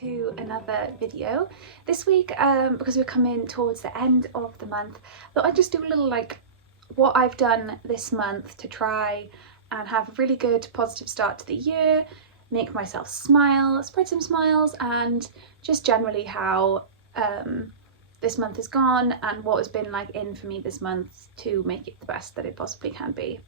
to another video. This week, because we're coming towards the end of the month, I thought I'd just do a little what I've done this month to try and have a really good positive start to the year, make myself smile, spread some smiles, and just generally how this month has gone and what has been in for me this month to make it the best that it possibly can be.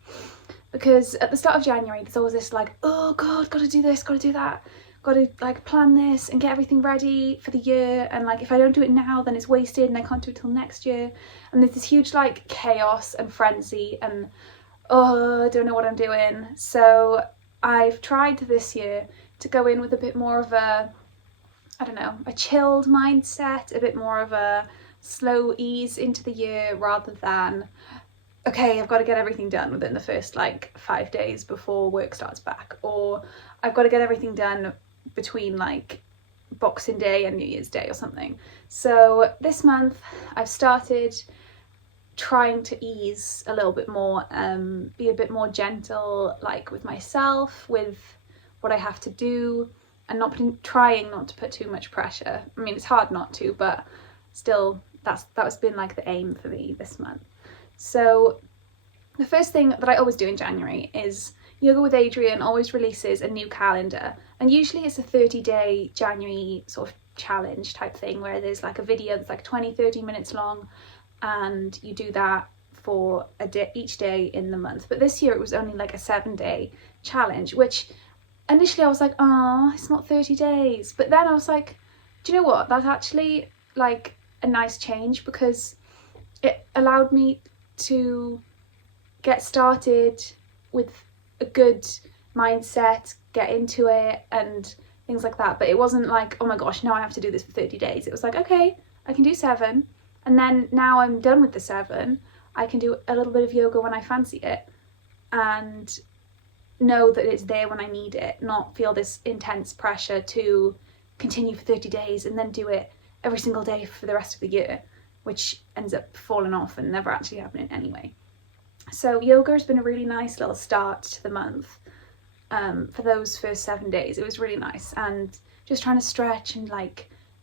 Because at the start of January there's always this oh god, gotta do this, gotta do that, gotta plan this and get everything ready for the year, and if I don't do it now then it's wasted and I can't do it till next year, and there's this huge chaos and frenzy and oh, I don't know what I'm doing. So I've tried this year to go in with a bit more of a, I don't know, a chilled mindset, a bit more of a slow ease into the year rather than, okay, I've got to get everything done within the first 5 days before work starts back, or I've got to get everything done between Boxing Day and New Year's Day or something. So this month I've started trying to ease a little bit more, be a bit more gentle with myself, with what I have to do, and trying not to put too much pressure. I mean, it's hard not to, but still that's been the aim for me this month. So the first thing that I always do in January is Yoga with Adriene always releases a new calendar, and usually it's a 30-day January sort of challenge type thing where there's a video that's 20-30 minutes long, and you do that for a day each day in the month. But this year it was only a 7-day challenge, which initially I was oh, it's not 30 days, but then I was do you know what, that's actually a nice change, because it allowed me to get started with a good mindset, get into it and things like that. But it wasn't oh my gosh, now I have to do this for 30 days. It was okay, I can do 7, and then now I'm done with the 7, I can do a little bit of yoga when I fancy it and know that it's there when I need it, not feel this intense pressure to continue for 30 days and then do it every single day for the rest of the year, which ends up falling off and never actually happening anyway. So yoga has been a really nice little start to the month. For those first 7 days it was really nice, and just trying to stretch and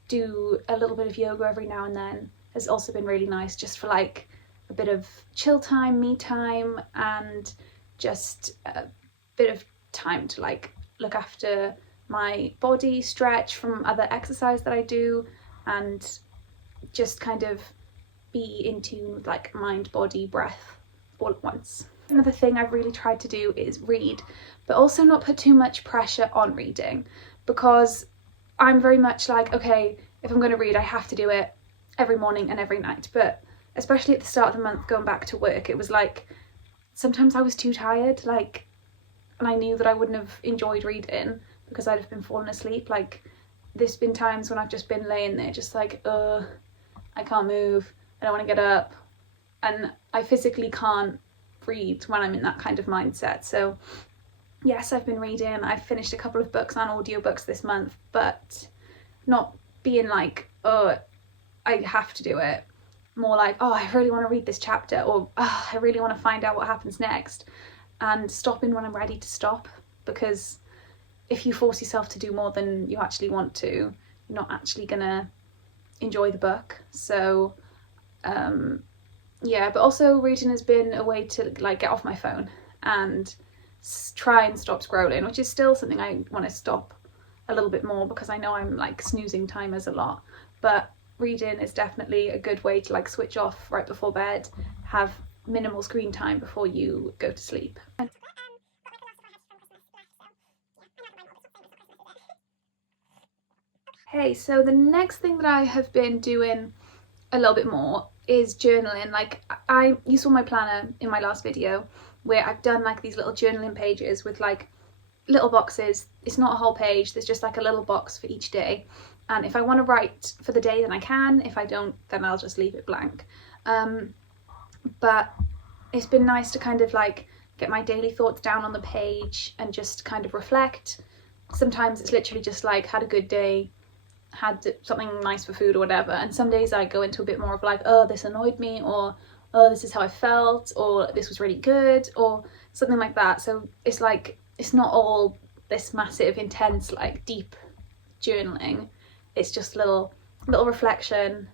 do a little bit of yoga every now and then has also been really nice, just for a bit of chill time, me time, and just a bit of time to look after my body, stretch from other exercise that I do, and just kind of be in tune with mind, body, breath all at once. Another thing I've really tried to do is read, but also not put too much pressure on reading, because I'm very much okay, if I'm going to read I have to do it every morning and every night. But especially at the start of the month going back to work, it was sometimes I was too tired, and I knew that I wouldn't have enjoyed reading because I'd have been falling asleep. There's been times when I've just been laying there just I can't move, I don't want to get up, and I physically can't read when I'm in that kind of mindset. So yes, I've been reading. I've finished a couple of books and audiobooks this month, but not being oh, I have to do it. More oh, I really want to read this chapter, or oh, I really want to find out what happens next, and stopping when I'm ready to stop. Because if you force yourself to do more than you actually want to, you're not actually gonna enjoy the book. So yeah, but also reading has been a way to get off my phone and try and stop scrolling, which is still something I want to stop a little bit more, because I know I'm snoozing timers a lot. But reading is definitely a good way to switch off right before bed, have minimal screen time before you go to sleep. Okay, so the next thing that I have been doing a little bit more is journaling. You saw my planner in my last video where I've done these little journaling pages with little boxes. It's not a whole page, there's just a little box for each day, and if I want to write for the day then I can, if I don't then I'll just leave it blank. But it's been nice to kind of get my daily thoughts down on the page and just kind of reflect. Sometimes it's literally just had a good day, had something nice for food or whatever, and some days I go into a bit more of oh, this annoyed me, or oh, this is how I felt, or this was really good, or something like that. So it's it's not all this massive intense deep journaling. it's just a little reflection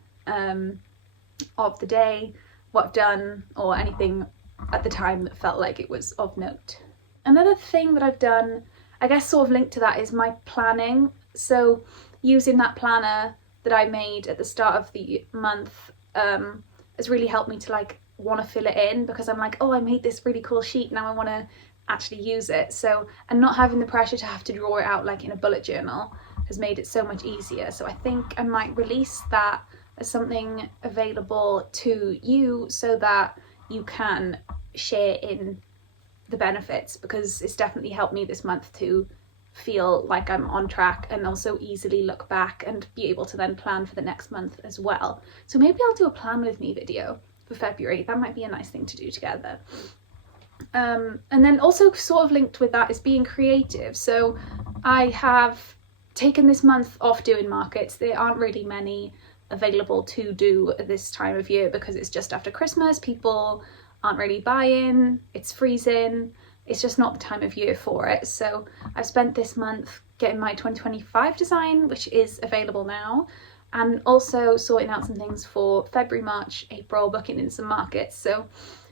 of the day, what I've done, or anything at the time that felt like it was of note. Another thing that I've done, I guess sort of linked to that, is my planning. So using that planner that I made at the start of the month has really helped me to like want to fill it in, because I'm like, oh, I made this really cool sheet, now I want to actually use it. So, and not having the pressure to have to draw it out like in a bullet journal has made it so much easier. So I think I might release that as something available to you so that you can share in the benefits, because it's definitely helped me this month to feel like I'm on track and also easily look back and be able to then plan for the next month as well. So maybe I'll do a plan with me video for February. That might be a nice thing to do together. And then also sort of linked with that is being creative. So I have taken this month off doing markets. There aren't really many available to do at this time of year because it's just after Christmas. People aren't really buying, it's freezing, it's just not the time of year for it. So I've spent this month getting my 2025 design, which is available now, and also sorting out some things for February, March, April, booking in some markets. So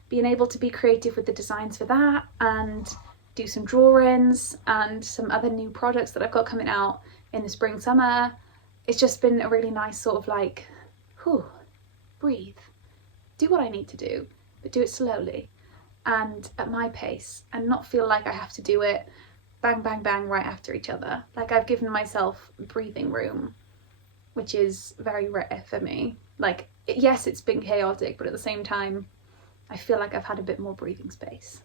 being able to be creative with the designs for that and do some drawings and some other new products that I've got coming out in the spring, summer. It's just been a really nice sort of like, whew, breathe, do what I need to do, but do it slowly and at my pace, and not feel like I have to do it bang, bang, bang right after each other. Like I've given myself breathing room, which is very rare for me. Like, yes, it's been chaotic, but at the same time, I feel like I've had a bit more breathing space.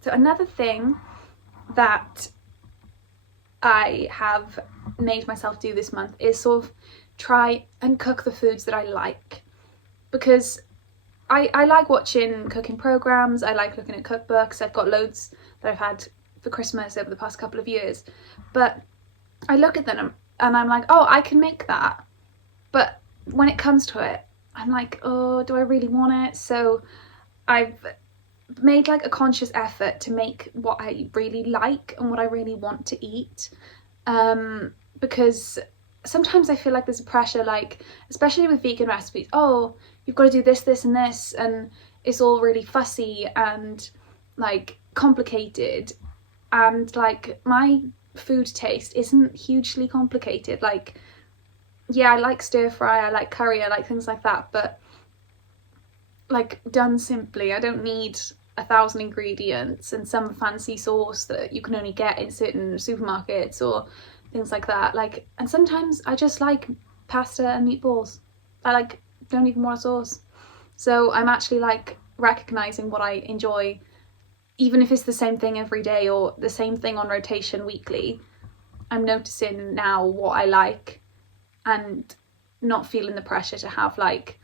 So another thing that I have made myself do this month is sort of try and cook the foods that I like, because I like watching cooking programs, I like looking at cookbooks. I've got loads that I've had for Christmas over the past couple of years, but I look at them and I'm like, oh, I can make that, but when it comes to it, I'm like, oh, do I really want it? So I've made like a conscious effort to make what I really like and what I really want to eat, because sometimes I feel like there's a pressure, like especially with vegan recipes, oh, you've got to do this, this and this, and it's all really fussy and like complicated, and like my food taste isn't hugely complicated. Like, yeah, I like stir fry, I like curry, I like things like that, but like done simply. I don't need 1,000 ingredients and some fancy sauce that you can only get in certain supermarkets or things like that. Like, and sometimes I just like pasta and meatballs. I like don't even want a sauce. So I'm actually like recognizing what I enjoy, even if it's the same thing every day or the same thing on rotation weekly. I'm noticing now what I like and not feeling the pressure to have like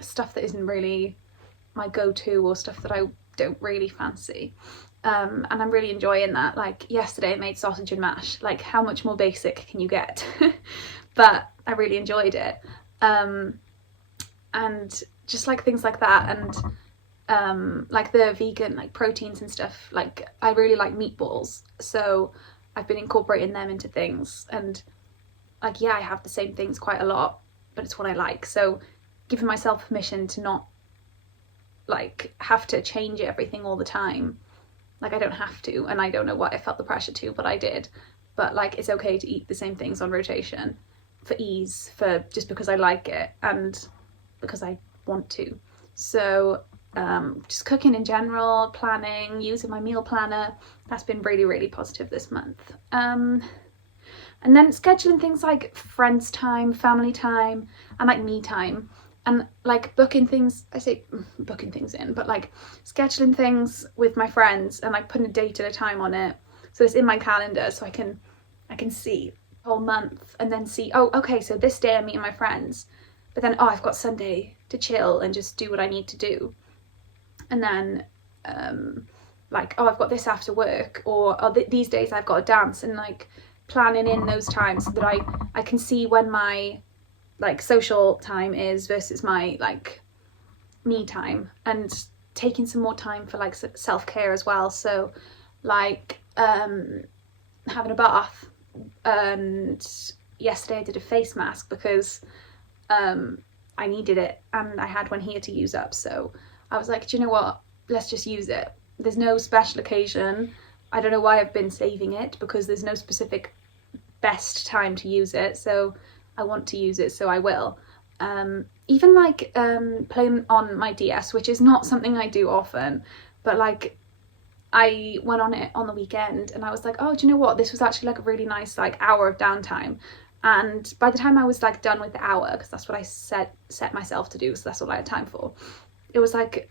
stuff that isn't really my go-to or stuff that I don't really fancy. And I'm really enjoying that. Like yesterday I made sausage and mash. Like, how much more basic can you get? But I really enjoyed it. And just like things like that, and like the vegan like proteins and stuff, like I really like meatballs, so I've been incorporating them into things, and like, yeah, I have the same things quite a lot, but it's what I like. So giving myself permission to not like have to change everything all the time. Like, I don't have to, and I don't know why I felt the pressure to, but I did. But like, it's okay to eat the same things on rotation for ease, for just because I like it and because I want to. So just cooking in general, planning, using my meal planner, that's been really, really positive this month. And then scheduling things like friends time, family time, and like me time, and like booking things, I say booking things in, but like scheduling things with my friends and like putting a date and a time on it, so it's in my calendar, so I can see the whole month and then see, oh, okay, so this day I'm meeting my friends, but then, oh, I've got Sunday to chill and just do what I need to do. And then like, oh, I've got this after work, or oh, these days I've got a dance, and like planning in those times so that I can see when my like social time is versus my like me time, and taking some more time for like self-care as well. So like having a bath and yesterday I did a face mask because I needed it and I had one here to use up, so I was like, do you know what, let's just use it. There's no special occasion. I don't know why I've been saving it, because there's no specific best time to use it, so I want to use it, so I will. Even like playing on my DS, which is not something I do often, but like I went on it on the weekend and I was like, oh, do you know what, this was actually like a really nice like hour of downtime. And by the time I was like done with the hour, because that's what I set myself to do, so that's all I had time for, it was like,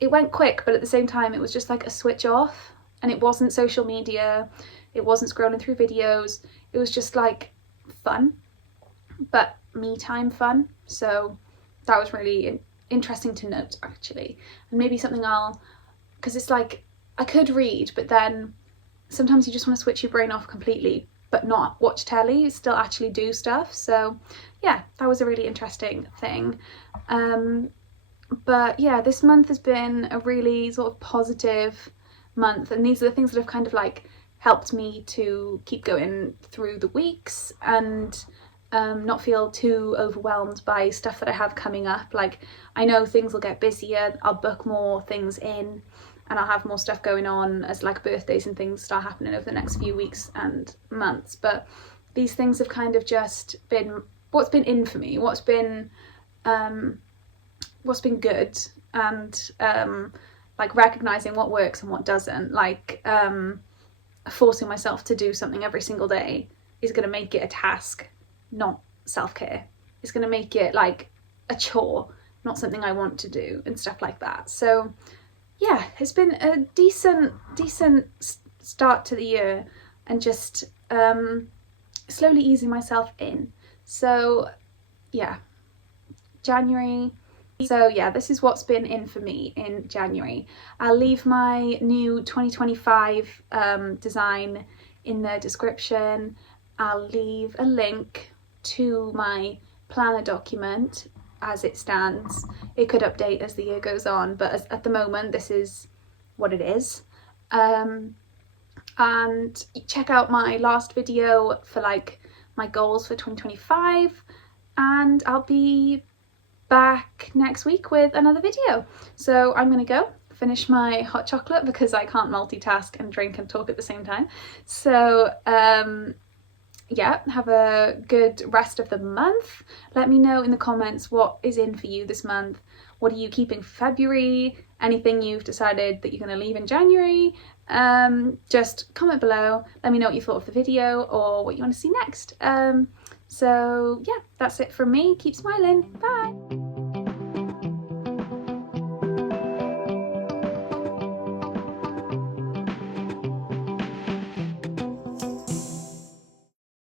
it went quick, but at the same time it was just like a switch off, and it wasn't social media, it wasn't scrolling through videos, it was just like fun, but me time fun. So that was really interesting to note, actually. And maybe something because it's like, I could read, but then sometimes you just want to switch your brain off completely, but not watch telly, still actually do stuff. So yeah, that was a really interesting thing. But yeah, this month has been a really sort of positive month, and these are the things that have kind of like helped me to keep going through the weeks and not feel too overwhelmed by stuff that I have coming up. Like, I know things will get busier, I'll book more things in and I'll have more stuff going on as like birthdays and things start happening over the next few weeks and months, but these things have kind of just been what's been in for me, what's been good, and like recognizing what works and what doesn't. Like forcing myself to do something every single day is going to make it a task, not self-care. It's going to make it like a chore, not something I want to do, and stuff like that. So yeah, it's been a decent start to the year, and just slowly easing myself in. So yeah, January. So yeah, this is what's been in for me in January. I'll leave my new 2025 design in the description. I'll leave a link to my planner document as it stands. It could update as the year goes on, but at the moment this is what it is. And check out my last video for like my goals for 2025, and I'll be back next week with another video. So I'm gonna go finish my hot chocolate because I can't multitask and drink and talk at the same time. So yeah, have a good rest of the month. Let me know in the comments what is in for you this month. What are you keeping for February? Anything you've decided that you're going to leave in January? Just comment below. Let me know what you thought of the video or what you want to see next. So yeah, that's it from me. Keep smiling. Bye.